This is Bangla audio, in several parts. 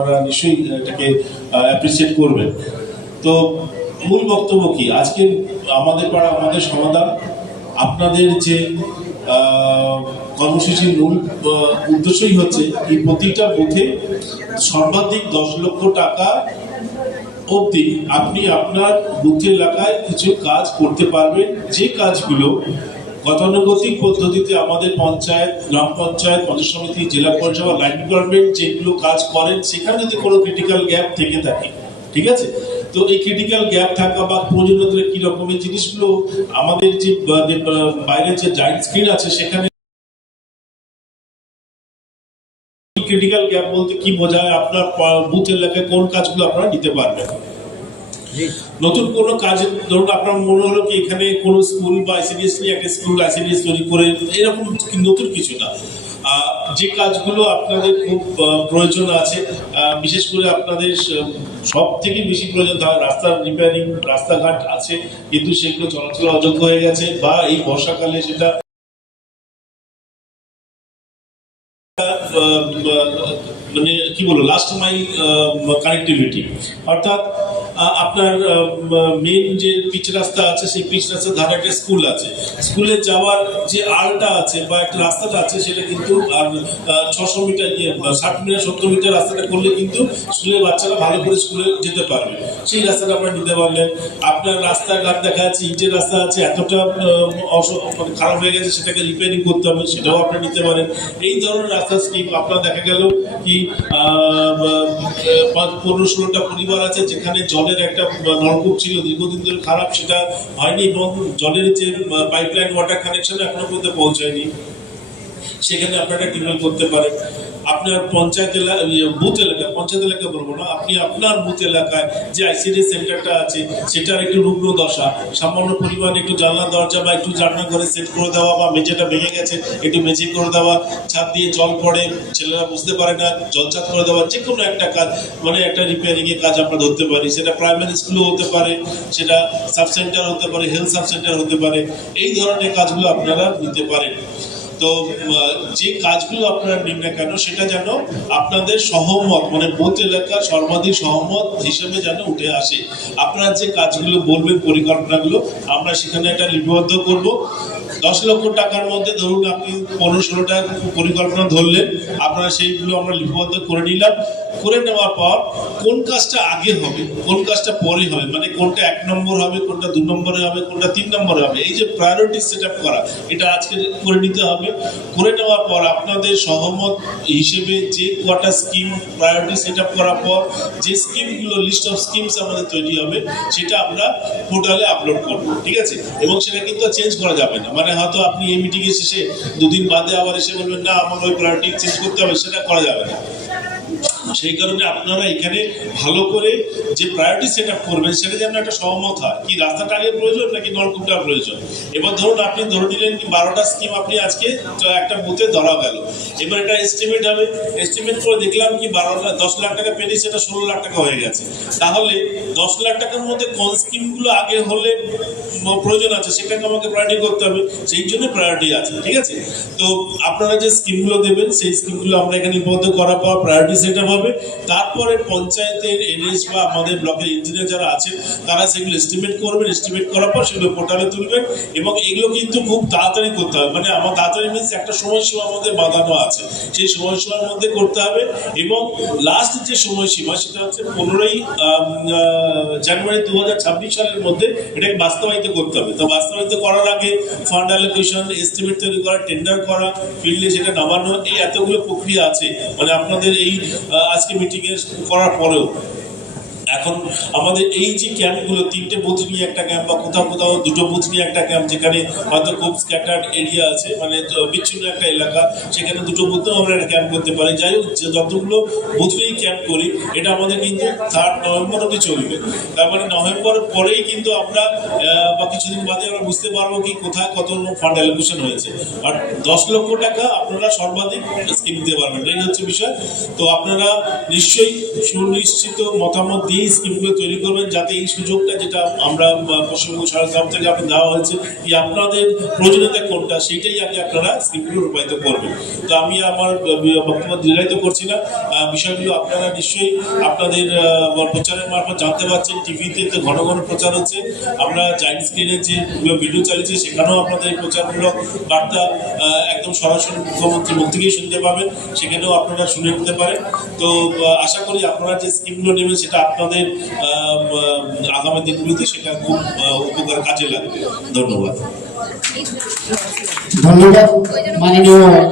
আপনারা নিশ্চয়ই এটাকে অ্যাপ্রিসিয়েট করবেন। তো মূল বক্তব্য কি? আজকে আমাদের পাড়া, আমাদের সমাধান আপনাদের যে কর্মসূচির মূল উদ্দেশ্যই হচ্ছে এই প্রতিটা বুথে সর্বাধিক দশ লক্ষ টাকা অবধি আপনি আপনার বুথ এলাকায় কিছু কাজ করতে পারবেন। যে কাজগুলো গতানুগতিক পদ্ধতিতে আমাদের পঞ্চায়েত গ্রাম পঞ্চায়েত পঞ্চায়েত সমিতি জেলা পরিষেবা লাইন ডিপার্টমেন্ট যেগুলো কাজ করেন সেখানে যদি কোনো ক্রিটিক্যাল গ্যাপ থেকে থাকে ঠিক আছে? তো এই ক্রিটিক্যাল গ্যাপ থাকা বা প্রয়োজনীয়তা কি রকমের জিনিসগুলো আমাদের যে বা- যে, বা- বাইরের যে জায়েন্ট স্ক্রিন আছে সেখানে ক্রিটিক্যাল গ্যাপ বলতে কি বোঝায়? আপনার বুথ এলাকায় কোন কাজগুলো আপনারা নিতে পারবেন? নতুন কোনো কাজ, ধরুন আপনার মনে হলো কি এখানে কোনো স্কুল বা আইসিডিএস নিয়ে একটা স্কুল আইসিডিএস তৈরি করে, এরকম নতুন কিছু না। যে কাজগুলো আপনাদের খুব প্রয়োজন আছে বিশেষ করে আপনাদের সব থেকে বেশি প্রয়োজন রাস্তার রিপেয়ারিং রাস্তাঘাট আছে, কিন্তু সেগুলো চলাচল অযোগ্য হয়ে গেছে, বা এই বর্ষাকালে সেটা মানে কি বলব লাস্ট মাইল কানেক্টিভিটি অর্থাৎ আপনার মেন যে পিচ রাস্তা আছে, সেই পিচ রাস্তার ধারে একটা স্কুল আছে। স্কুলে যাওয়ার যে আলটা আছে বা একটা রাস্তাটা আছে, সেটা কিন্তু আর ছশো মিটার ইয়ে ষাট মিটার, সত্তর মিটার রাস্তাটা করলে কিন্তু স্কুলের বাচ্চারা ভালো করে স্কুলে যেতে পারবে। সেই রাস্তাটা আপনার নিতে পারলেন। আপনার রাস্তাঘাট দেখা যাচ্ছে, ইটের রাস্তা আছে, এতটা মানে খারাপ হয়ে গেছে, সেটাকে রিপেয়ারিং করতে হবে, সেটাও আপনি নিতে পারেন। এই ধরনের রাস্তা স্কিম আপনার দেখা গেল কি পনেরো ষোলোটা পরিবার আছে, যেখানে জলের একটা নলকূপ ছিল, দীর্ঘদিন ধরে খারাপ, সেটা হয়নি এবং জলের যে পাইপলাইন ওয়াটার কানেকশন এখনও পর্যন্ত পৌঁছায়নি। সেখানে আপনারা টিউবওয়েল করতে পারেন। আপনার পঞ্চায়েত এলাকা বুথ এলাকা, পঞ্চায়েত এলাকা বলব না, আপনি আপনার বুথ এলাকায় যে আইসিডি সেন্টারটা আছে, সেটার একটু রুগ্ন দশা, সামান্য পরিমাণ একটু জানলা দরজা বা একটু জানলা ঘরে সেট করে দেওয়া বা মেঝেটা ভেঙে গেছে, একটু মেঝে করে দেওয়া, ছাদ দিয়ে জল পড়ে, ছেলেরা বুঝতে পারে না, জল ছাদ করে দেওয়া যে কোনো একটা কাজ মানে একটা রিপেয়ারিং এর কাজ আমরা ধরতে পারি। সেটা প্রাইমারি স্কুলও হতে পারে, সেটা সাব সেন্টার হতে পারে হেলথ সাব সেন্টার হতে পারে, এই ধরনের কাজগুলো আপনারা নিতে পারেন। তো যে কাজগুলো আপনারা নিন না কেন, সেটা যেন আপনাদের সহমত মানে বোধ এলাকার সর্বাধিক সহমত হিসেবে যেন উঠে আসে। আপনারা যে কাজগুলো বলবেন, পরিকল্পনাগুলো, আমরা সেখানে একটা লিপিবদ্ধ করব। দশ লক্ষ টাকার মধ্যে ধরুন আপনি পনেরো ষোলোটা পরিকল্পনা ধরলেন, আপনারা সেইগুলো আমরা লিপিবদ্ধ করে নিলাম। করে নেওয়ার পর কোন কাজটা আগে হবে, কোন কাজটা পরে হবে মানে কোনটা এক নম্বর হবে, কোনটা দু নম্বরে হবে, কোনটা তিন নম্বরে হবে, এই যে প্রায়োরিটি সেট আপ করা, এটা আজকে করে নিতে হবে। করে নেওয়ার পর আপনাদের সহমত হিসেবে যে কটা স্কিম প্রায়োরিটি সেট আপ করার পর যে স্কিমগুলো লিস্ট অফ স্কিমস আমাদের তৈরি হবে, সেটা আমরা পোর্টালে আপলোড করব, ঠিক আছে? এবং সেটা কিন্তু চেঞ্জ করা যাবে না মানে হয়তো আপনি এই মিটিংয়ে শেষে দুদিন বাদে আবার এসে বলবেন, না, আমার ওই প্রায়োরিটি চেঞ্জ করতে হবে, সেটা করা যাবে না। সেই কারণে আপনারা এখানে ভালো করে যে প্রায়োরিটি সেট আপ করবেন, সেটা যেন একটা সহমত হয়। কি রাস্তাটা আগে প্রয়োজন নাকি নলকূপটা প্রয়োজন? এবার ধরুন আপনি ধরে নিলেন কি বারোটা স্কিম আপনি আজকে একটা বুথে ধরা গেল। এবার এটা এস্টিমেট হবে। এস্টিমেট করে দেখলাম কি বারো লাখ দশ লাখ টাকা পেলে সেটা ষোলো লাখ টাকা হয়ে গেছে। তাহলে দশ লাখ টাকার মধ্যে কোন স্কিমগুলো আগে হলে প্রয়োজন আছে, সেটাকে আমাকে প্রায়োরিটি করতে হবে। সেই জন্য প্রায়োরিটি আছে, ঠিক আছে? তো আপনারা যে স্কিমগুলো দেবেন, সেই স্কিমগুলো আমরা এখানে লিপিবদ্ধ করার পর প্রায়োরিটি সেট আপ হবে। তারপরে পঞ্চায়েতের এনএস বা আমাদের ব্লকের ইঞ্জিনিয়ার যারা আছেন, তারা সেগুলো এস্টিমেট করবেন। এস্টিমেট করার পর সেগুলো পোর্টালে তুলবেন এবং এগুলো কিন্তু খুব তাড়াতাড়ি করতে হবে। মানে আমার তাড়াতাড়ি মিনস একটা সময়সীমার মধ্যে বাঁধানো আছে। সেই সময়সীমার মধ্যে করতে হবে এবং লাস্ট যে সময়সীমা সেটা হচ্ছে পনেরোই জানুয়ারি দু হাজার ছাব্বিশ সালের মধ্যে এটাকে বাস্তবায়িত করতে হবে। তো বাস্তবায়িত করার আগে ফান্ড অ্যালোকেশন এস্টিমেট তৈরি করা টেন্ডার করা ফিল্ডে সেটা নামানো, এই এতগুলো প্রক্রিয়া আছে। মানে আপনাদের এই আজকে মিটিংয়ে করার পরেও এখন আমাদের এই যে ক্যাম্পগুলো, তিনটে বুথ নিয়ে একটা ক্যাম্প বা কোথাও কোথাও দুটো বুথ নিয়ে একটা ক্যাম্প, যেখানে হয়তো খুব স্ক্যাটার্ড এরিয়া আছে মানে বিচ্ছিন্ন একটা এলাকা, সেখানে দুটো বুথেও আমরা একটা ক্যাম্প করতে পারি। যাই হোক, যে যতগুলো বুথ নিয়েই ক্যাম্প করি, এটা আমাদের কিন্তু থার্ড নভেম্বর অব্দি চলবে। তার মানে নভেম্বর পরেই কিন্তু আমরা বা কিছুদিন বাদে আমরা বুঝতে পারব কি কোথায় কত ফান্ড অ্যালোকেশন হয়েছে। আর দশ লক্ষ টাকা আপনারা সর্বাধিক স্কিম দিতে পারবেন। এই হচ্ছে বিষয়। তো আপনারা নিশ্চয়ই সুনিশ্চিত মতামত দিয়ে সেই স্কিমগুলো তৈরি করবেন যাতে এই সুযোগটা যেটা আমরা পশ্চিমবঙ্গ সরকার তরফ থেকে আপনার দেওয়া হয়েছে, এই আপনাদের প্রয়োজনীয়তা কোনটা সেইটাই আগে আপনারা স্কিমগুলো রূপায়িত করবেন। তো আমি আমার বক্তব্য দীর্ঘায়িত করছি না। বিষয়গুলো আপনারা নিশ্চয়ই আপনাদের প্রচারের মারফত জানতে পারছেন। টিভিতে তো ঘন ঘন প্রচার হচ্ছে। আমরা জাইন্ট স্ক্রিনে যে ভিডিও চালিয়েছি, সেখানেও আপনাদের এই প্রচারমূলক বার্তা একদম সরাসরি মুখ্যমন্ত্রীর মুখ থেকেই শুনতে পাবেন। সেখানেও আপনারা শুনে নিতে পারেন। তো আশা করি আপনারা যে স্কিমগুলো নেবেন, সেটা আপনাদের আহ, আগামী দিনগুলিতে সেটা খুব উপকার কাজে লাগবে। ধন্যবাদ। ধন্যবাদ। মাননীয়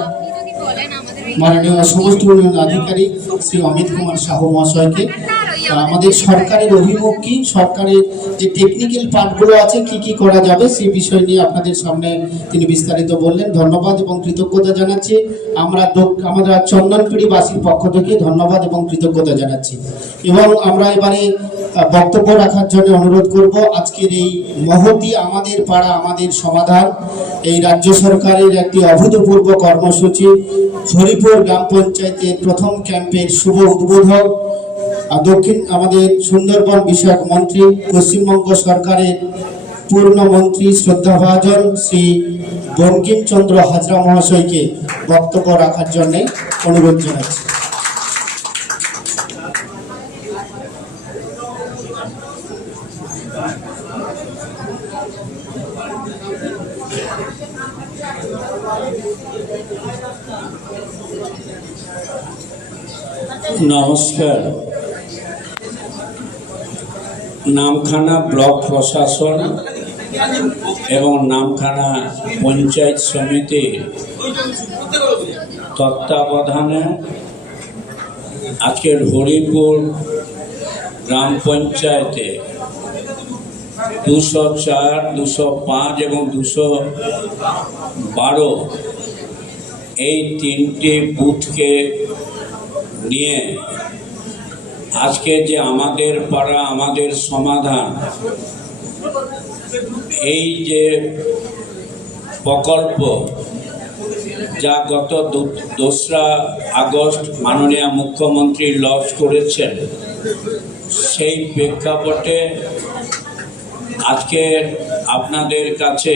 আমাদের সমষ্টি উন্নয়ন আধিকারিক শ্রী অমিত কুমার সাহু মহাশয়কে। আমাদের সরকারের অভিমুখ কি? সরকারের যে টেকনিক্যাল পার্টগুলো আছে কি কি করা যাবে সেই বিষয় নিয়ে আপনাদের সামনে তিনি বিস্তারিত বললেন। ধন্যবাদ এবং কৃতজ্ঞতা জানাচ্ছি। আমরা আমরা চন্দনপিড়িবাসীর পক্ষ থেকে ধন্যবাদ এবং কৃতজ্ঞতা জানাচ্ছি। এবং আমরা এবারে বক্তব্য রাখার জন্য অনুরোধ করব। আজকের এই মহতি আমাদের পাড়া, আমাদের সমাধান। এই রাজ্য সরকারের একটি অভূতপূর্ব কর্মসূচি। হরিপুর গ্রাম পঞ্চায়েতের প্রথম ক্যাম্পের শুভ উদ্বোধক দক্ষিণ আমাদের সুন্দরবন বিষয়ক মন্ত্রী, পশ্চিমবঙ্গ সরকারের পূর্ণ মন্ত্রী শ্রদ্ধাভাজন শ্রী বঙ্কিমচন্দ্র হাজরা মহাশয়কে বক্তব্য রাখার জন্য অনুরোধ জানাচ্ছি। নমস্কার। নামখানা ব্লক প্রশাসন এবং নামখানা পঞ্চায়েত সমিতির তত্ত্বাবধানে আজকের হরিপুর গ্রাম পঞ্চায়েতে দুশো চার, দুশো পাঁচ এবং দুশো বারো এই তিনটি বুথকে নিয়ে আজকে যে আমাদের পাড়া, আমাদের সমাধান, এই যে প্রকল্প যা গত দোসরা আগস্ট মাননীয় মুখ্যমন্ত্রী লঞ্চ করেছেন, সেই প্রেক্ষাপটে আজকে আপনাদের কাছে,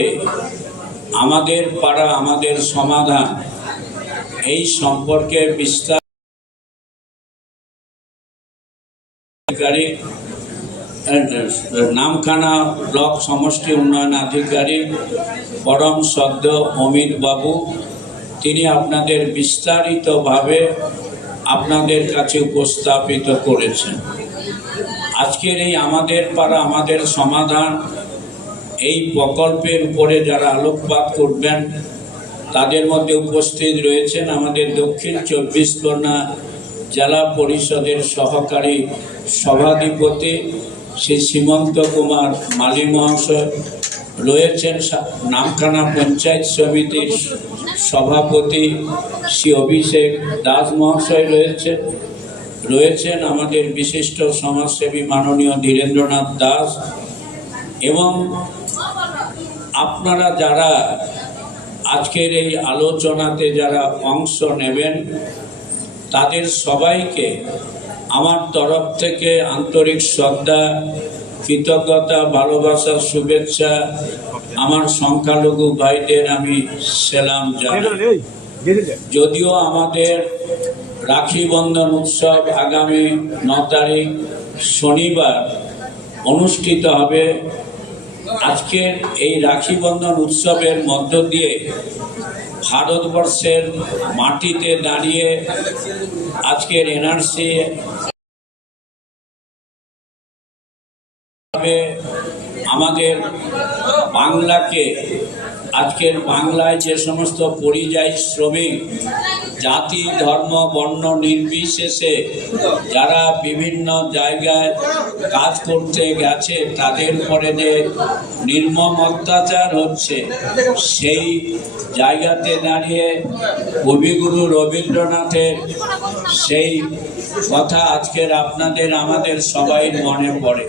আমাদের পাড়া, আমাদের সমাধান, এই সম্পর্কে বিস্তার নামখানা ব্লক সমষ্টি উন্নয়ন আধিকারিক পরম সদ্য অমিত বাবু, তিনি আপনাদের বিস্তারিতভাবে আপনাদের কাছে উপস্থাপিত করেছেন। আজকের এই আমাদের পাড়া, আমাদের সমাধান, এই প্রকল্পের উপরে যারা আলোকপাত করবেন, তাদের মধ্যে উপস্থিত রয়েছেন আমাদের দক্ষিণ চব্বিশ পরগনা জেলা পরিষদের সহকারী সভাধিপতি শ্রী সীমন্ত কুমার মালি মহাশয়, রয়েছেন নামখানা পঞ্চায়েত সমিতির সভাপতি শ্রী অভিষেক দাস মহাশয় রয়েছেন। রয়েছেন আমাদের বিশিষ্ট সমাজসেবী মাননীয় ধীরেন্দ্রনাথ দাস এবং আপনারা যারা আজকের এই আলোচনাতে যারা অংশ নেবেন তাদের সবাইকে আমার তরফ থেকে আন্তরিক শ্রদ্ধা কৃতজ্ঞতা ভালোবাসা শুভেচ্ছা আমার সংখ্যালঘু ভাইদের আমি সেলাম জানাই যদিও আমাদের রাখি বন্ধন উৎসব আগামী ন তারিখ শনিবার অনুষ্ঠিত হবে। আজকের এই রাখি বন্ধন উৎসবের মধ্য দিয়ে ভারতবর্ষের মাটিতে দাঁড়িয়ে আজকের এনআরসি আমাদের বাংলাকে আজকের বাংলায় যে সমস্ত পরিযায়ী শ্রমিক, জাতি, ধর্ম, বর্ণ, নির্বিশেষে যারা বিভিন্ন জায়গায় কাজ করতে গেছে, তাদের পরে যে নির্মম অত্যাচার হচ্ছে, সেই জায়গাতে দাঁড়িয়ে কবিগুরু রবীন্দ্রনাথের সেই কথা আজকের আপনাদের, আমাদের সবাই মনে পড়ে।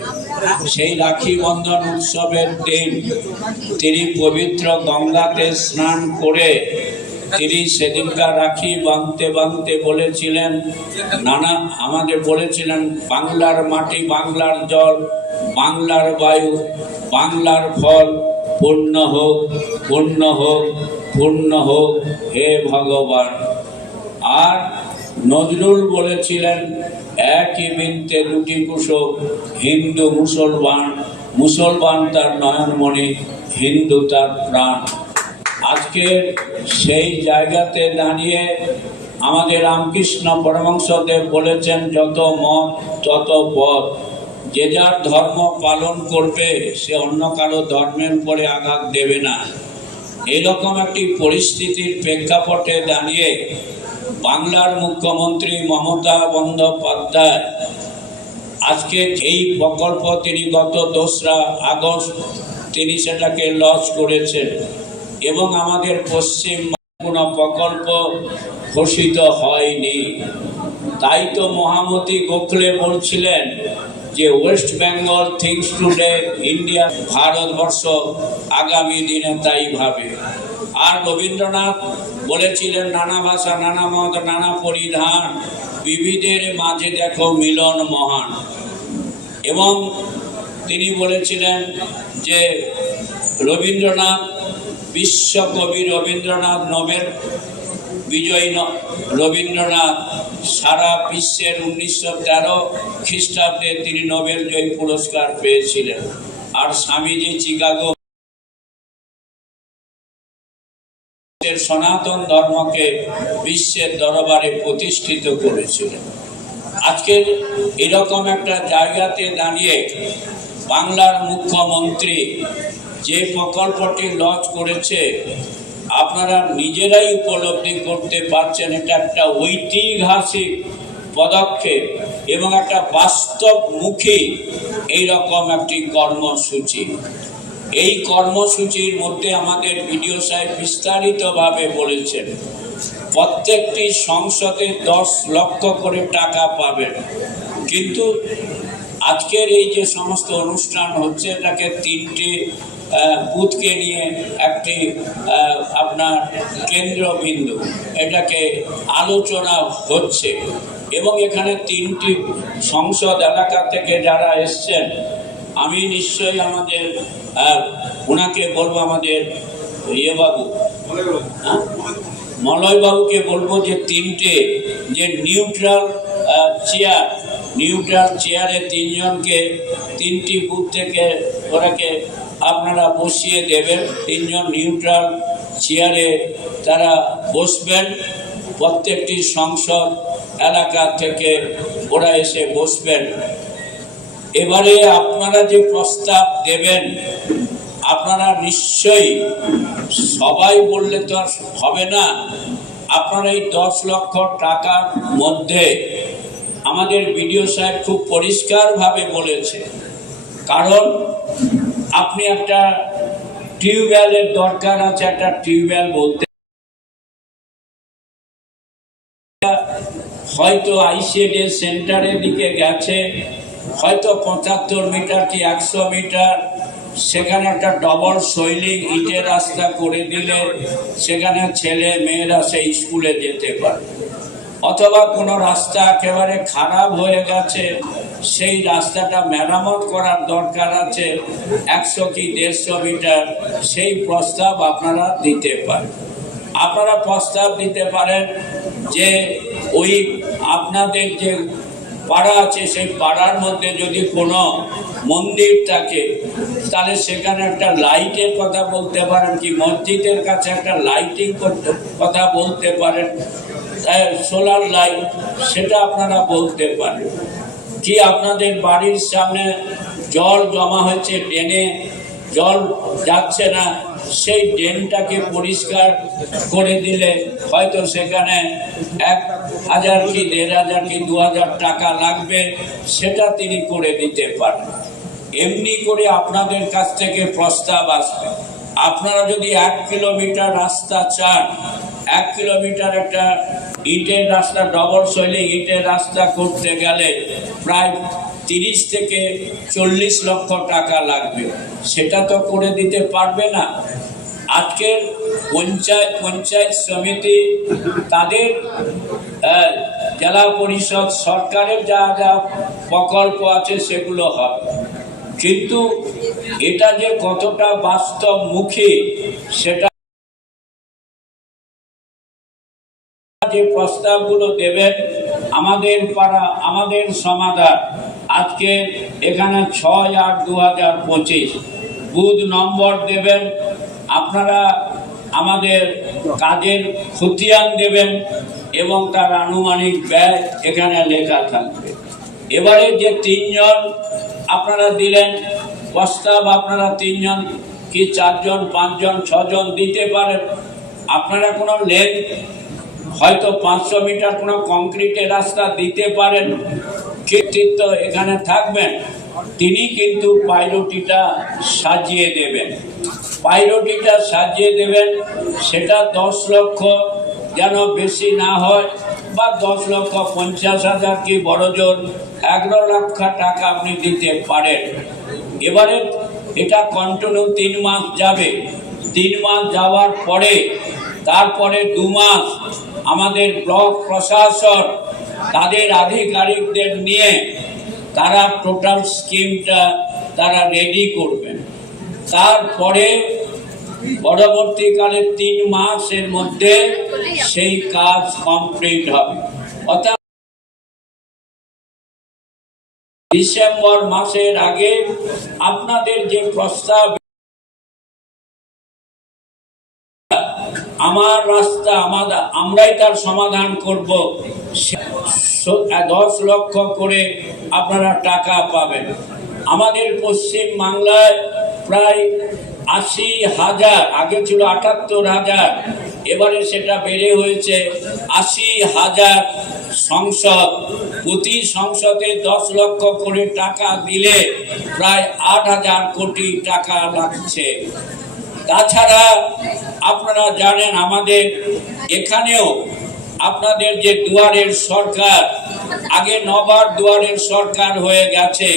সেই রাখি বন্ধন উৎসবের দিন তিনি পবিত্র গঙ্গাতে স্নান করে তিনি সেদিনকার রাখি বাঁধতে বাঁধতে বলেছিলেন, নানা আমাদের বলেছিলেন, বাংলার মাটি, বাংলার জল, বাংলার বায়ু, বাংলার ফল, পূর্ণ হোক পূর্ণ হোক পূর্ণ হোক, হে ভগবান। আর নজরুল বলেছিলেন, একই বৃন্তে দুটি কুশক হিন্দু মুসলমান মুসলমান তার নয়নমণি, হিন্দু তার প্রাণ। আজকে সেই জায়গাতে দাঁড়িয়ে আমাদের রামকৃষ্ণ পরমংসদেব বলেছেন, যত মত, তত পথ। যে যার ধর্ম পালন করবে, সে অন্য কারও ধর্মের উপরে আঘাত দেবে না। এরকম একটি পরিস্থিতির প্রেক্ষাপটে দাঁড়িয়ে বাংলার মুখ্যমন্ত্রী মমতা বন্দ্যোপাধ্যায়। আজকে এই প্রকল্প তিনি গত দোসরা আগস্ট তিনি সেটাকে লঞ্চ করেছেন এবং আমাদের পশ্চিম কোনো প্রকল্প ঘোষিত হয়নি। তাই তো মহামতি গোখলে বলছিলেন যে West Bengal things today India Bharatvarsha আগামী দিনে তাই ভাবে। আর রবীন্দ্রনাথ বলেছিলেন, নানা ভাষা, নানা মত, নানা পরিধান বিবিধের মাঝে দেখো মিলন মহান। এবং তিনি বলেছিলেন যে, রবীন্দ্রনাথ, বিশ্বকবি রবীন্দ্রনাথ নোবেল বিজয়ী রবীন্দ্রনাথ সারা বিশ্বের উনিশশো তেরো খ্রিস্টাব্দে তিনি নোবেল জয়ী পুরস্কার পেয়েছিলেন। আর স্বামীজি চিকাগো এর সনাতন ধর্মকে বিশ্বের দরবারে প্রতিষ্ঠিত করেছিলেন। আজকের এরকম একটা জায়গাতে দাঁড়িয়ে বাংলার মুখ্যমন্ত্রী যে প্রকল্পটি লঞ্চ করেছে, আপনারা নিজেরাই উপলব্ধি করতে পারছেন এটা একটা ঐতিহাসিক পদক্ষেপ এবং একটা বাস্তবমুখী এইরকম একটি কর্মসূচি। এই কর্মসূচির মধ্যে আমাদের বিডিও সাহেব বিস্তারিতভাবে বলেছেন, প্রত্যেকটি সংসদে দশ লক্ষ করে টাকা পাবেন। কিন্তু আজকের এই যে সমস্ত অনুষ্ঠান হচ্ছে, এটাকে তিনটি বুথকে নিয়ে একটি আপনার কেন্দ্রবিন্দু, এটাকে আলোচনা হচ্ছে। এবং এখানে তিনটি সংসদ এলাকা থেকে যারা এসছেন আমি নিশ্চয়ই আমাদের ওনাকে বলব আমাদের ইয়ে বাবু। হ্যাঁ? মলয়বাবুকে বলব যে তিনটে, যে নিউট্রাল চেয়ার, নিউট্রাল চেয়ারে তিনজনকে, তিনটি বুথ থেকে ওরাকে আপনারা বসিয়ে দেবেন। তিনজন নিউট্রাল চেয়ারে তারা বসবেন। প্রত্যেকটি সংসদ এলাকা থেকে ওরা এসে বসবেন। এবারে আপনারা যে প্রস্তাব দেবেন, আপনারা নিশ্চয়ই সবাই বললে তো আর হবে না, আপনারা এই দশ লক্ষ টাকার মধ্যে আমাদের বিডিও সাহেব খুব পরিষ্কারভাবে বলেছে। কারণ আপনি একটা টিউবওয়েলের দরকার আছে, একটা টিউবওয়েল বলতে হয়তো আইসিএডের সেন্টারের দিকে গেছে হয়তো পঁচাত্তর মিটার কি একশো মিটার, সেখানে একটা ডবল শৈলী ইটের রাস্তা করে দিলে সেখানে ছেলে মেয়েরা সেই স্কুলে যেতে পারে। অথবা কোনো রাস্তা একেবারে খারাপ হয়ে গেছে, সেই রাস্তাটা মেরামত করার দরকার আছে, একশো কি দেড়শো মিটার, সেই প্রস্তাব আপনারা দিতে পারেন। আপনারা প্রস্তাব দিতে পারেন যে ওই আপনাদের যে পাড়া আছে, সেই পাড়ার মধ্যে যদি কোনো মন্দির থাকে, তাহলে সেখানে একটা লাইটের কথা বলতে পারেন কি? মসজিদের কাছে একটা লাইটিং কথা বলতে পারেন। সোলার লাইট, সেটা আপনারা বলতে পারেন। কি আপনাদের বাড়ির সামনে জল জমা হয়েছে, ড্রেনে জল যাচ্ছে না? সেই ড্রেনটাকে পরিষ্কার করে দিলে হয়তো সেখানে এক হাজার কি, দেড় হাজার কি, দু হাজার টাকা লাগবে, সেটা তিনি করে দিতে পারেন। এমনি করে আপনাদের কাছ থেকে প্রস্তাব আসবে। আপনারা যদি এক কিলোমিটার রাস্তা চান, এক কিলোমিটার একটা ইটের রাস্তা, ডবল শৈলী ইটের রাস্তা করতে গেলে প্রায় তিরিশ থেকে চল্লিশ লক্ষ টাকা লাগবে। সেটা তো করে দিতে পারবে না। আজকের পঞ্চায়েত পঞ্চায়েত সমিতি তাদের জেলা পরিষদ সরকারের যা যা প্রকল্প আছে সেগুলো হবে। কিন্তু এটা যে কতটা বাস্তব বাস্তবমুখী সেটা যে প্রস্তাবগুলো দেবেন, আমাদের পাড়া, আমাদের সমাধান আজকে এখানে ছয় আট দু হাজার পঁচিশ, বুথ নম্বর দেবেন, আপনারা আমাদের কাজের খতিয়ান দেবেন, এবং তার আনুমানিক ব্যয় এখানে লেখা থাকবে। এবারে যে তিনজন আপনারা দিলেন প্রস্তাব আপনারা তিনজন কি চারজন, পাঁচজন, ছজন দিতে পারেন। আপনারা কোনো লেন, হয়তো পাঁচশো মিটার কোনো কংক্রিটের রাস্তা দিতে পারেন। কৃতিত্ব এখানে থাকবেন, তিনি কিন্তু পাইরোটিটা সাজিয়ে দেবেন। পাইরোটিটা সাজিয়ে দেবেন, সেটা দশ লক্ষ যেন বেশি না হয় বা দশ লক্ষ পঞ্চাশ হাজার কি বড় জোর, এগারো লক্ষ টাকা আপনি দিতে পারেন। এবারে এটা কন্টিনিউ তিন মাস যাবে। তিন মাস যাওয়ার পরে, তারপরে দু মাস আমাদের ব্লক প্রশাসন তাদের আধিকারিকদের নিয়ে তারা টোটাল স্কিমটা তারা রেডি করবেন। তারপরে পরবর্তীকালে তিন মাসের মধ্যে সেই কাজ কমপ্লিট হবে। অর্থাৎ ডিসেম্বর মাসের আগে আপনাদের যে প্রস্তাব, আমার রাস্তা আমাদের আমরাই তার সমাধান করব। দশ লক্ষ করে আপনারা টাকা পাবেন। আমাদের পশ্চিম বাংলায় প্রায় আশি হাজার, আগে ছিল আটাত্তর হাজার, এবারে সেটা বেড়ে হয়েছে আশি হাজার সংসদ। প্রতি সংসদে দশ লক্ষ করে টাকা দিলে প্রায় আট হাজার কোটি টাকা লাগছে। তাছাড়া আপনারা জানেন আমাদের এখানেও আপনাদের যে দুয়ারের সরকার, আগে নবার দুয়ারের সরকার হয়ে গেছে।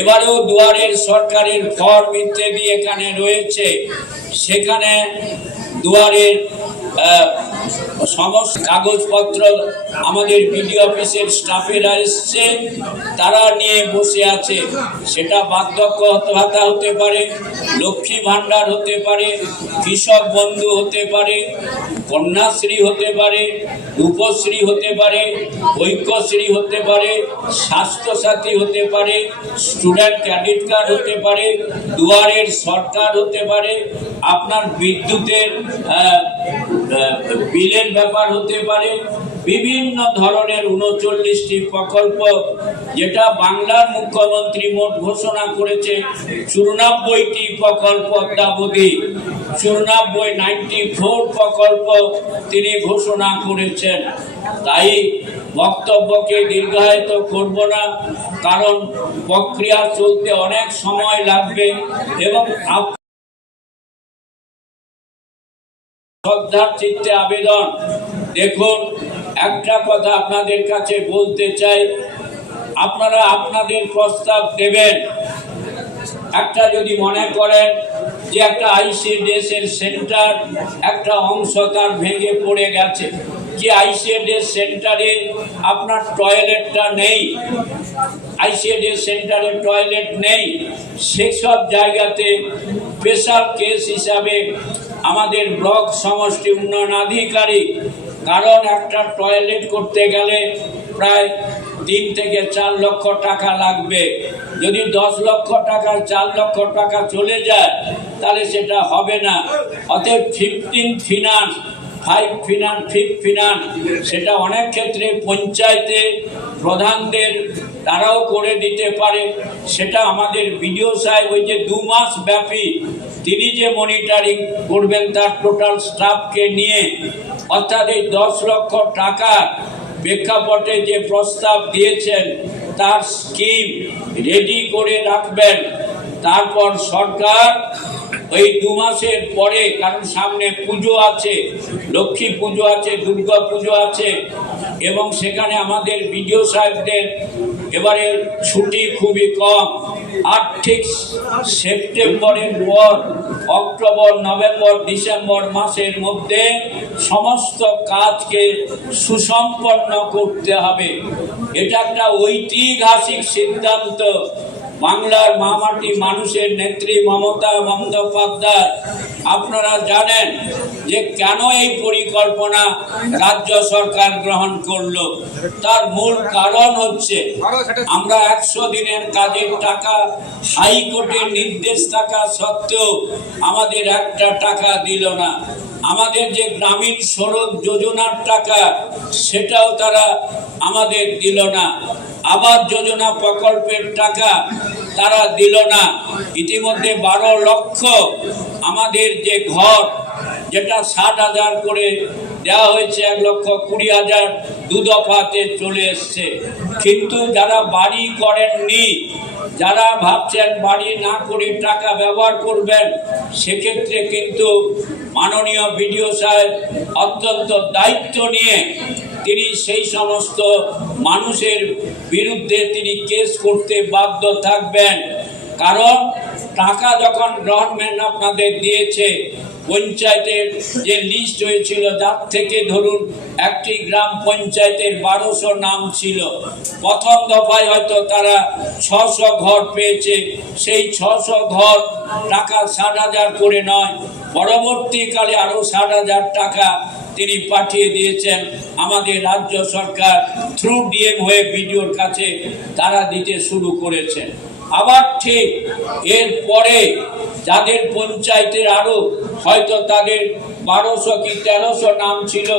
এবারেও দুয়ারের সরকারের ফর্ম ইত্যাদি এখানে রয়েছে। সেখানে দুয়ারের সমস্ত কাগজপত্র আমাদের বিডি অফিসের স্টাফেরা এসছে, তারা নিয়ে বসে আছে। সেটা বার্ধক্য ভাতা হতে পারে, লক্ষ্মী ভাণ্ডার হতে পারে, কৃষক বন্ধু হতে পারে, কন্যাশ্রী হতে পারে, রূপশ্রী হতে পারে, ঐক্যশ্রী হতে পারে, স্বাস্থ্যসাথী হতে পারে স্টুডেন্ট ক্রেডিট কার্ড হতে পারে, দুয়ারের সরকার হতে পারে, আপনার বিদ্যুতের বিলের ব্যাপার হতে পারে, বিভিন্ন ধরনের উনচল্লিশটি প্রকল্প যেটা বাংলার মুখ্যমন্ত্রী মোট ঘোষণা করেছে, চুরানব্বইটি প্রকল্প অদ্যাবধি। চুরানব্বই, নাইনটি ফোর প্রকল্প তিনি ঘোষণা করেছেন। তাই বক্তব্যকে দীর্ঘায়িত করব না, কারণ প্রক্রিয়া চলতে অনেক সময় লাগবে এবং শ্রদ্ধার চিত্তে আবেদন। দেখুন, একটা কথা আপনাদের কাছে বলতে চাই। আপনারা আপনাদের প্রস্তাব দেবেন। একটা যদি মনে করেন যে একটা আইসিডিএস এর সেন্টার একটা অংশ তার ভেঙে পড়ে গেছে। যে আইসিডিএস সেন্টারে আপনার টয়লেটটা নেই আইসিডিএস সেন্টারে টয়লেট নেই, সেসব জায়গাতে স্পেশাল কেস হিসাবে আমাদের ব্লক সমষ্টি উন্নয়ন আধিকারিক, কারণ একটা টয়লেট করতে গেলে প্রায় তিন থেকে চার লক্ষ টাকা লাগবে। যদি দশ লক্ষ টাকার চার লক্ষ টাকা চলে যায়, তাহলে সেটা হবে না। অতএব fifteen finance five finance fifth finance সেটা অনেক ক্ষেত্রে পঞ্চায়েতে প্রধানদের তারাও করে দিতে পারে। সেটা আমাদের বিডিও সাহেব ওই যে দু মাস ব্যাপী তিনি যে মনিটরিং করবেন তার টোটাল স্টাফকে নিয়ে। অর্থাৎ এই দশ লক্ষ টাকা প্রেক্ষাপটে যে প্রস্তাব দিয়েছেন, তার স্কিম রেডি করে রাখবেন। তারপর সরকার ওই দু মাসের পরে, কারণ সামনে পুজো আছে, লক্ষ্মী পুজো আছে, দুর্গা পুজো আছে, এবং সেখানে আমাদের বিডিও সাহেবদের এবারে ছুটি খুবই কম। আর ঠিক সেপ্টেম্বরের পর, অক্টোবর, নভেম্বর, ডিসেম্বর মাসের মধ্যে সমস্ত কাজকে সুসম্পন্ন করতে হবে। এটা একটা ঐতিহাসিক সিদ্ধান্ত। বাংলার মামাটি মানুষের নেত্রী মমতা বন্দ্যোপাধ্যায়, আপনারা জানেন যে কেন এই পরিকল্পনা রাজ্য সরকার গ্রহণ করল। তার মূল কারণ হচ্ছে আমরা একশো দিনের কাজের টাকা, হাইকোর্টের নির্দেশ থাকা সত্ত্বেও আমাদের একটা টাকা দিল না। আমাদের যে গ্রামীণ সড়ক যোজনার টাকা, সেটাও তারা আমাদের দিল না। আবাস যোজনা প্রকল্পের টাকা তারা দিল না। ইতিমধ্যে বারো লক্ষ আমাদের যে ঘর, যেটা ষাট হাজার করে দেওয়া হয়েছে, এক লক্ষ কুড়ি হাজার দু দফাতে চলে এসছে। কিন্তু যারা বাড়ি করেননি, যারা ভাবছেন বাড়ি না করে টাকা ব্যবহার করবেন, সেক্ষেত্রে কিন্তু মাননীয় বিডিও সাহেব অত্যন্ত দায়িত্ব নিয়ে তিনি সেই সমস্ত মানুষের বিরুদ্ধে তিনি কেস করতে বাধ্য থাকবেন। কারণ টাকা যখন গভর্নমেন্ট আপনাদের দিয়েছে, পঞ্চায়েতের যে লিস্ট হয়েছিল যার থেকে ধরুন একটি গ্রাম পঞ্চায়েতের বারোশো নাম ছিল। প্রথম দফায় হয়তো তারা ছশো ঘর পেয়েছে, সেই ছশো ঘর টাকা ষাট হাজার করে নয়, পরবর্তীকালে আরও ষাট হাজার টাকা তিনি পাঠিয়ে দিয়েছেন আমাদের রাজ্য সরকার থ্রু ডিএম হয়ে বিডিওর কাছে তারা দিতে শুরু করেছেন আবার ঠিক এর পরে যাদের পঞ্চায়েতের আরও, হয়তো তাদের বারোশো কি তেরোশো নাম ছিল,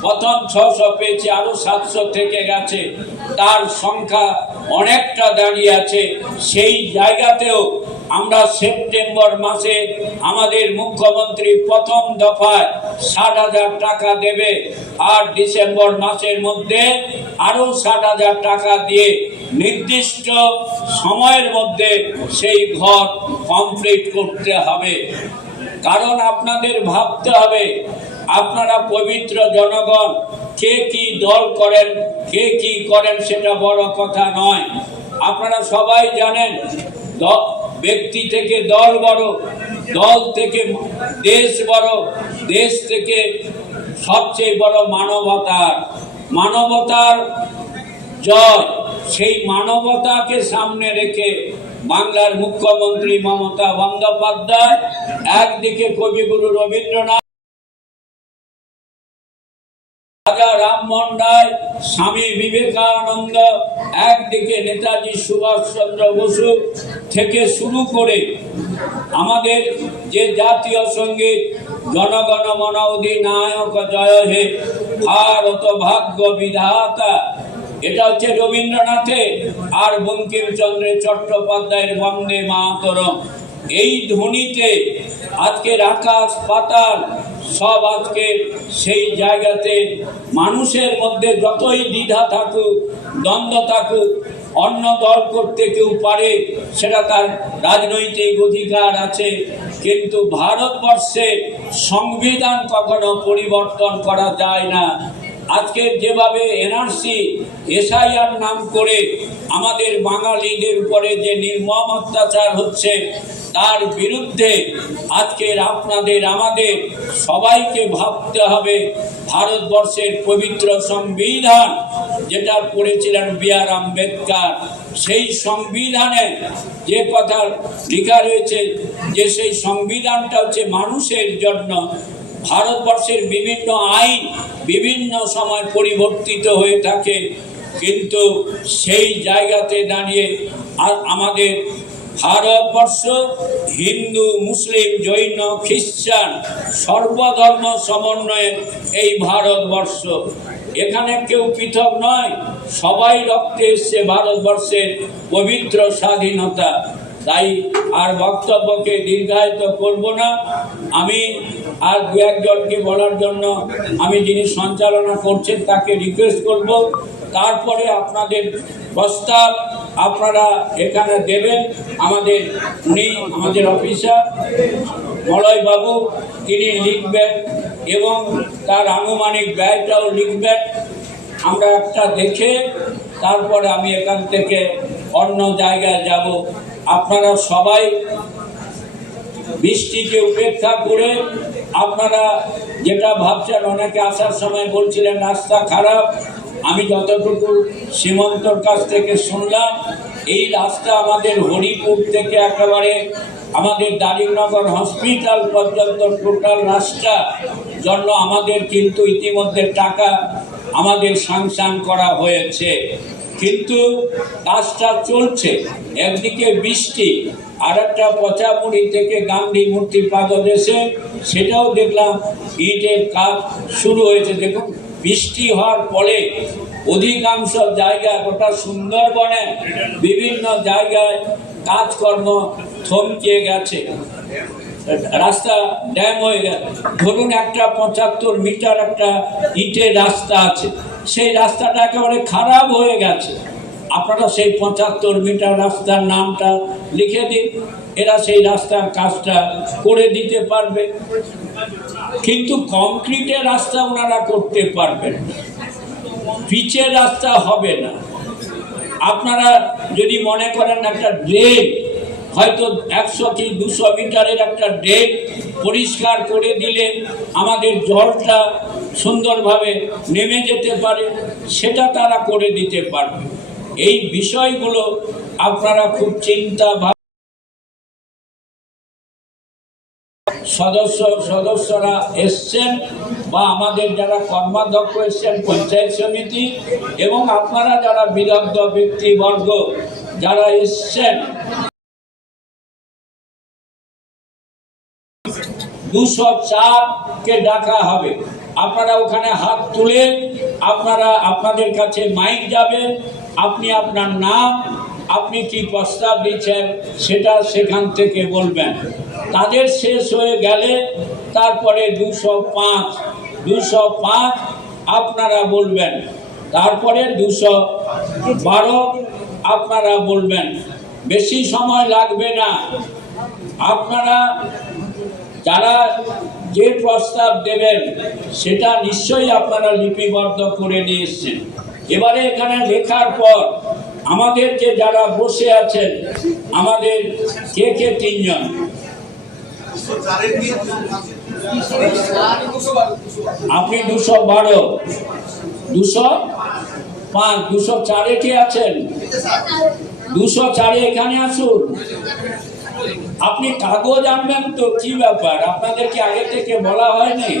প্রথম ছশো পেয়েছে, আরও সাতশো থেকে গেছে। তার সংখ্যা অনেকটা দাঁড়িয়ে আছে। সেই জায়গাতেও আমরা সেপ্টেম্বর মাসে আমাদের মুখ্যমন্ত্রী প্রথম দফায় ষাট হাজার টাকা দেবে আর ডিসেম্বর মাসের মধ্যে আরও ষাট হাজার টাকা দিয়ে নির্দিষ্ট সময়ের মধ্যে সেই ঘর কমপ্লিট করতে হবে। কারণ আপনাদের ভাবতে হবে, আপনারা পবিত্র জনগণ, কে কি দল করেন, কে কি করেন সেটা বড় কথা নয়। আপনারা সবাই জানেন ব্যক্তি থেকে দল বড়, দল থেকে দেশ বড়, দেশ থেকে সবচেয়ে বড় মানবতার। মানবতার জয়, সেই মানবতাকে সামনে রেখে বাংলার মুখ্যমন্ত্রী মমতা বন্দ্যোপাধ্যায় একদিকে কবিগুরু রবীন্দ্রনাথ, রাজা রামমোহন স্বামী বিবেকানন্দ, একদিকে নেতাজি সুভাষচন্দ্র বসু থেকে শুরু করে আমাদের যে জাতীয় সংগীত, জনগণ মন অধিনায়ক জয় হে, ভারত ভাগ্য বিধাতা। এটা হচ্ছে রবীন্দ্রনাথের আর বঙ্কিমচন্দ্রের চট্টোপাধ্যায়ের বন্দে মাতরম। এই ধ্বনিতে আজকের আকাশ পাতাল সব আজকে সেই জায়গাতে মানুষের মধ্যে যতই দ্বিধা থাকুক, দ্বন্দ্ব থাকুক, অন্য দল করতে কেউ পারে, সেটা তার রাজনৈতিক অধিকার আছে। কিন্তু ভারতবর্ষে সংবিধান কখনো পরিবর্তন করা যায় না। আজকে যেভাবে এনআরসি এসআইআর নাম করে আমাদের বাঙালিদের উপরে যে নির্মম অত্যাচার হচ্ছে, তার বিরুদ্ধে আজকের আপনাদের, আমাদের সবাইকে ভাবতে হবে ভারতবর্ষের পবিত্র সংবিধান যেটা পড়েছিলেন বি আর আম্বেদকর। সেই সংবিধানে যে কথা লেখা রয়েছে যে সেই সংবিধানটা হচ্ছে মানুষের জন্য ভারতবর্ষের বিভিন্ন আইন বিভিন্ন সময় পরিবর্তিত হয়ে থাকে। কিন্তু সেই জায়গাতে দাঁড়িয়ে আ- আমাদের ভারতবর্ষ হিন্দু, মুসলিম, জৈন, খ্রিস্টান সর্বধর্ম সমন্বয়ে এই ভারতবর্ষ। এখানে কেউ পৃথক নয়, সবাই রক্তে এসছে ভারতবর্ষের পবিত্র স্বাধীনতা। তাই আর বক্তব্যকে দীর্ঘায়িত করব না। আমি আর দু একজনকে বলার জন্য আমি যিনি সঞ্চালনা করছেন তাকে রিকোয়েস্ট করব। তারপরে আপনাদের প্রস্তাব আপনারা এখানে দেবেন। আমাদের উনি, আমাদের অফিসার মলয় বাবু তিনি লিখবেন এবং তার আনুমানিক ব্যয়টাও লিখবেন। আমরা একটা দেখে তারপরে আমি এখান থেকে অন্য জায়গায় যাব। আপনারা সবাই বৃষ্টিকে উপেক্ষা করে আপনারা যেটা ভাবছেন, অনেকে আসার সময় বলছিলেন, রাস্তা খারাপ। আমি যতটুকু সীমন্তর কাছ থেকে শুনলাম, এই রাস্তা আমাদের হরিপুর থেকে একেবারে আমাদের দারিমনগর হসপিটাল পর্যন্ত টোটাল রাস্তা, জন্য আমাদের কিন্তু ইতিমধ্যে টাকা আমাদের সাংশন করা হয়েছে। কিন্তু কাজটা চলছে। একদিকে বৃষ্টি আর একটা পচামুড়ি থেকে গান্ধী মূর্তি পাদদেশে, সেটাও দেখলাম ইটের কাজ শুরু হয়েছে। দেখুন, বৃষ্টি হওয়ার ফলে অধিকাংশ জায়গায় গোটা সুন্দরবনে বিভিন্ন জায়গায় কাজকর্ম থমকে গেছে। রাস্তা ড্যাম হয়ে গেছে। ধরুন একটা পঁচাত্তর মিটার একটা ইটের রাস্তা আছে। সেই রাস্তাটা একেবারে খারাপ হয়ে গেছে। আপনারা সেই পঁচাত্তর মিটার রাস্তার নামটা লিখে দিন। এরা সেই রাস্তার কাজটা করে দিতে পারবে। কিন্তু কংক্রিটের রাস্তা ওনারা করতে পারবেন পিচের রাস্তা হবে না। আপনারা যদি মনে করেন একটা ড্রেন, হয়তো একশো কি দুশো মিটারের একটা ড্রেন পরিষ্কার করে দিলে আমাদের জলটা সুন্দরভাবে নেমে যেতে পারে, সেটা তারা করে দিতে পারবে। এই বিষয়গুলো আপনারা খুব চিন্তা সদস্য, সদস্যরা এসছেন বা আমাদের যারা কর্মাধ্যক্ষ এসছেন, পঞ্চায়েত সমিতি এবং আপনারা যারা বিদগ্ধ ব্যক্তিবর্গ যারা এসছেন, দুশো চারকে ডাকা হবে। আপনারা ওখানে হাত তুলে আপনারা আপনাদের কাছে মাইক যাবে, আপনি আপনার নাম, আপনি কি প্রস্তাব দিচ্ছেন সেটা সেখান থেকে বলবেন। তাদের শেষ হয়ে গেলে তারপরে দুশো পাঁচ দুশো পাঁচ আপনারা বলবেন। তারপরে দুশো বারো আপনারা বলবেন। বেশি সময় লাগবে না। আপনারা যারা যে প্রস্তাব দেবেন, সেটা নিশ্চয়ই আপনারা লিপিবদ্ধ করে নিয়ে এসছেন এবারে এখানে লেখার পর, আমাদের যে যারা বসে আছেন, আমাদের কে কে তিনজন? আপনি দুশো বারো। দুশো? পাঁচ। দুশো চারে কে আছেন? দুশো চারে এখানে আসুন। আপনি কাগজ আনবেন তো কি ব্যাপার? আপনাদেরকে আগে থেকে বলা হয়নি?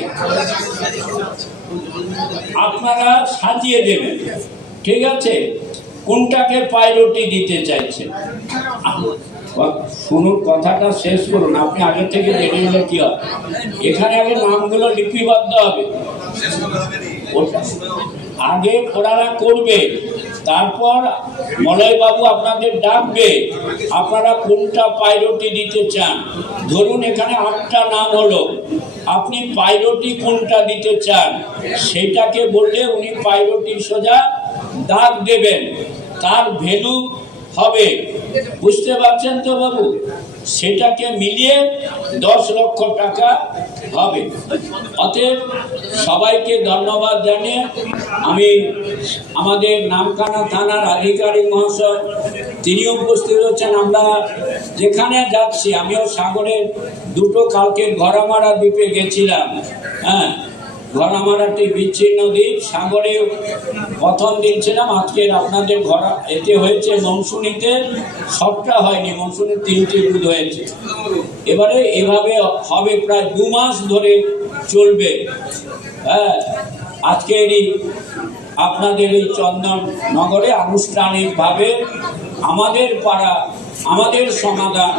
আপনারা সাজিয়ে দেবেন। ঠিক আছে? কোনটাকে প্রায়োরিটি দিতে চাইছে? শুনুন কথাটা শেষ করুন। আপনি আগে থেকে জেনে নিলে কি হবে এখানে আগে নামগুলো লিপিবদ্ধ হবে। ওটা আগে ওনারা করবে, তারপর মলয়বাবু আপনাদের ডাকবে, আপনারা কোনটা পাইরটি দিতে চান? ধরুন এখানে আটটা নাম হলো, আপনি পাইরটি কোনটা দিতে চান? সেটাকে বললে উনি পাইরটি সোজা ডাক দেবেন। তার ভ্যালু হবে। বুঝতে পারছেন তো বাবু? সেটাকে মিলিয়ে দশ লক্ষ টাকা হবে। অতএব সবাইকে ধন্যবাদ জানিয়ে আমি আমাদের নামখানা থানার আধিকারিক মহাশয়, তিনি উপস্থিত হচ্ছেন। আমরা যেখানে যাচ্ছি, আমিও সাগরের দুটো কালকে ঘরামারা দ্বীপে গেছিলাম হ্যাঁ। ঘরামারাটি বিচ্ছিন্ন দ্বীপ সাগরে প্রথম দিন ছিলাম আজকের আপনাদের ঘরা এতে হয়েছে মনসুনিতে সবটা হয়নি মনসুনির তিনটে বুধ হয়েছে। এবারে এভাবে হবে প্রায় দু মাস ধরে চলবে। হ্যাঁ আজকের এই আপনাদের এই চন্দন নগরে আনুষ্ঠানিকভাবে আমাদের পাড়া আমাদের সমাধান।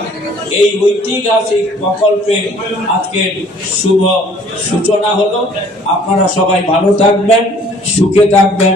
এই ঐতিহাসিক প্রকল্পের আজকের শুভ সূচনা হলো। আপনারা সবাই ভালো থাকবেন, সুখে থাকবেন।